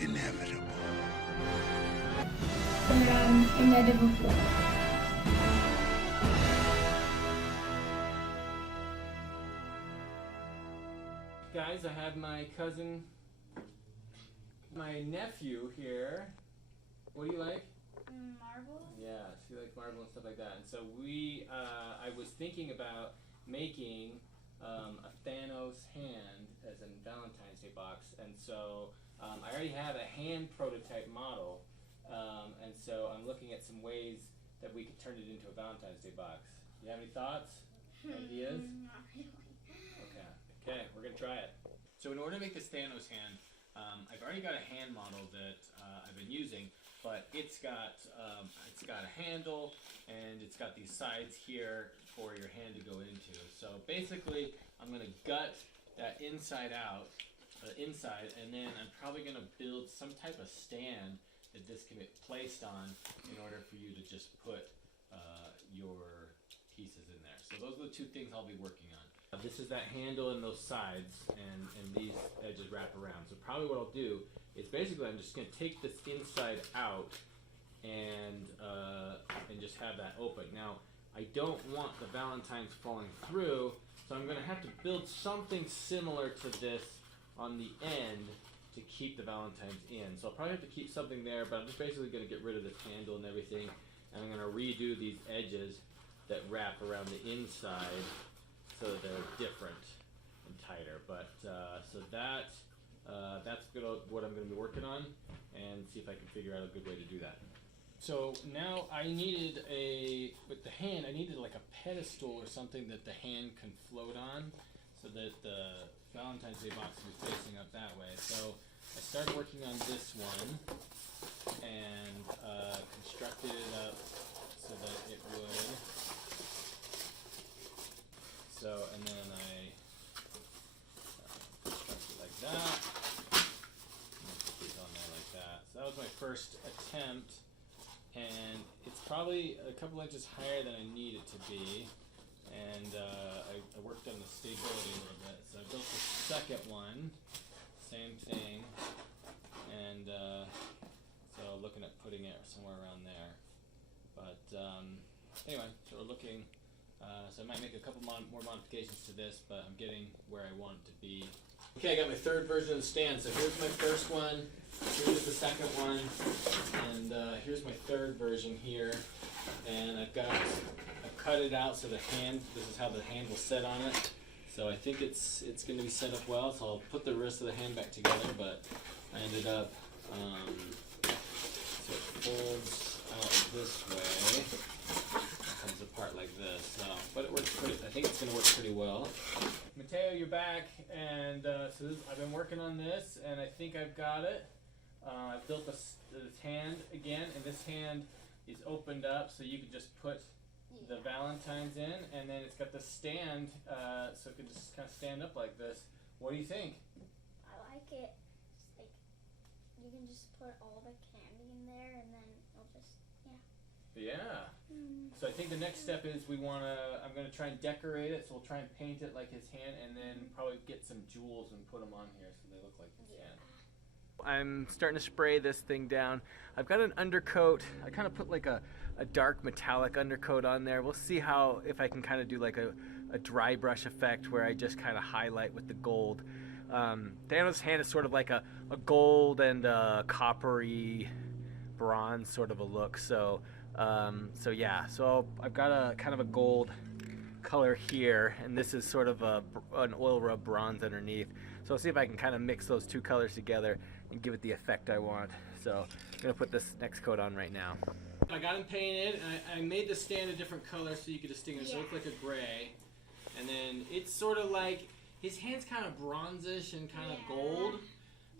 inevitable. Inevitable. Guys, I have my cousin, my nephew here. What do you like? Marble? Yeah, she likes marble and stuff like that. And so I was thinking about making a Thanos hand as a Valentine's Day box. And so I already have a hand prototype model. And so I'm looking at some ways that we could turn it into a Valentine's Day box. You have any thoughts? Ideas? Not really. Okay, we're gonna try it. So in order to make this Thanos hand, I've already got a hand model that I've been using, but it's got a handle and it's got these sides here for your hand to go into. So basically, I'm gonna gut that inside out, inside, and then I'm probably gonna build some type of stand that this can be placed on in order for you to just put your pieces in there. So those are the two things I'll be working on. This is that handle and those sides, and these edges wrap around. So probably what I'll do is basically I'm just going to take this inside out and just have that open. Now, I don't want the Valentines falling through, so I'm going to have to build something similar to this on the end to keep the Valentines in. So I'll probably have to keep something there, but I'm just basically going to get rid of this handle and everything, and I'm going to redo these edges that wrap around the inside so that they're different and tighter. But so that's what I'm going to be working on, and see if I can figure out a good way to do that. So now I needed with the hand, I needed like a pedestal or something that the hand can float on, so that the Valentine's Day box will be facing up that way. So I started working on this one and constructed it up so that it would. So, and then I construct it like that. And put these on there like that. So that was my first attempt, and it's probably a couple inches higher than I need it to be. And I worked on the stability a little bit. So I built the second one, same thing, and so looking at putting it somewhere around there. But anyway, so we're looking. So I might make a couple more modifications to this, but I'm getting where I want it to be. Okay, I got my third version of the stand. So here's my first one, here's the second one, and here's my third version here. And I've cut it out so the hand, this is how the hand will set on it. So I think it's going to be set up well, so I'll put the rest of the hand back together, but I ended up, so it folds out this way. Comes apart like this, so, but it works pretty. I think it's going to work pretty well. Mateo, you're back, and so I've been working on this, and I think I've got it. I built this hand again, and this hand is opened up, so you can just put the Valentines in, and then it's got the stand, so it can just kind of stand up like this. What do you think? I like it. It's like you can just put all the candy in there, and then it'll just Yeah. So I think the next step is I'm going to try and decorate it, so we'll try and paint it like his hand, and then probably get some jewels and put them on here so they look like his hand. I'm starting to spray this thing down. I've got an undercoat. I kind of put like a dark metallic undercoat on there. We'll see if I can kind of do like a dry brush effect where I just kind of highlight with the gold. Thanos' hand is sort of like a gold and coppery bronze sort of a look. So yeah, so I've got a kind of a gold color here, and this is sort of an oil rub bronze underneath. So I'll see if I can kind of mix those two colors together and give it the effect I want. So I'm gonna put this next coat on right now. I got him painted, and I made the stand a different color so you could distinguish. So it looks like a gray, and then it's sort of like his hand's kind of bronzish and kind of gold.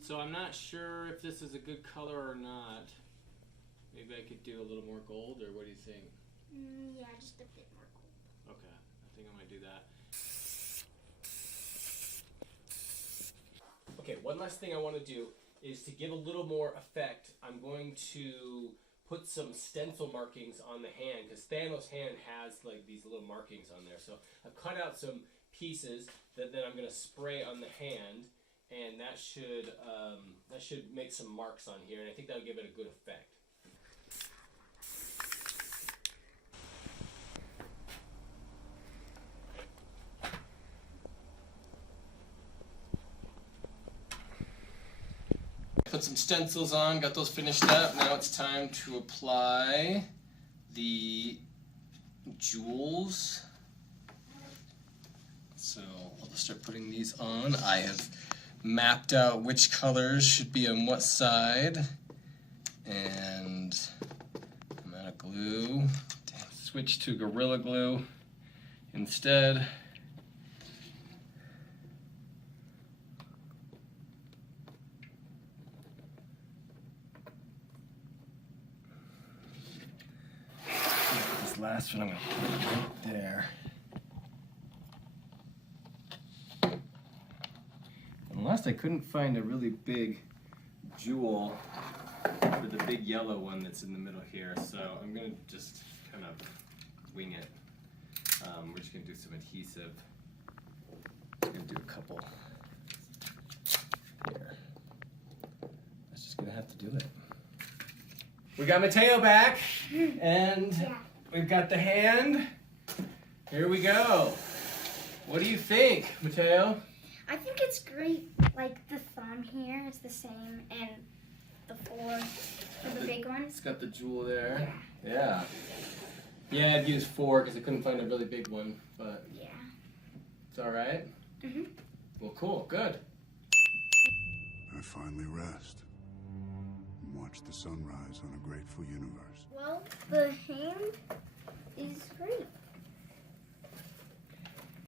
So I'm not sure if this is a good color or not. Maybe I could do a little more gold, or what do you think? Yeah, just a bit more gold. Okay, I think I might do that. Okay, one last thing I want to do is to give a little more effect. I'm going to put some stencil markings on the hand, because Thanos' hand has like these little markings on there. So I've cut out some pieces that then I'm going to spray on the hand, and that should make some marks on here, and I think that'll give it a good effect. Put some stencils on, got those finished up. Now it's time to apply the jewels. So I'll just start putting these on. I have mapped out which colors should be on what side. And I'm out of glue. Switch to Gorilla Glue instead. Last one I'm going to put right there. And last I couldn't find a really big jewel for the big yellow one that's in the middle here, so I'm going to just kind of wing it. We're just going to do some adhesive. I'm going to do a couple here. That's just going to have to do it. We got Mateo back, and we've got the hand. Here we go. What do you think, Mateo? I think it's great. Like the thumb here is the same, and the four for the big one. It's got the jewel there. Yeah. Yeah, I'd use 4 because I couldn't find a really big one, but yeah, it's all right. Mhm. Well, cool. Good. I finally rest and watch the sunrise on a grateful universe. Well, the hand is great.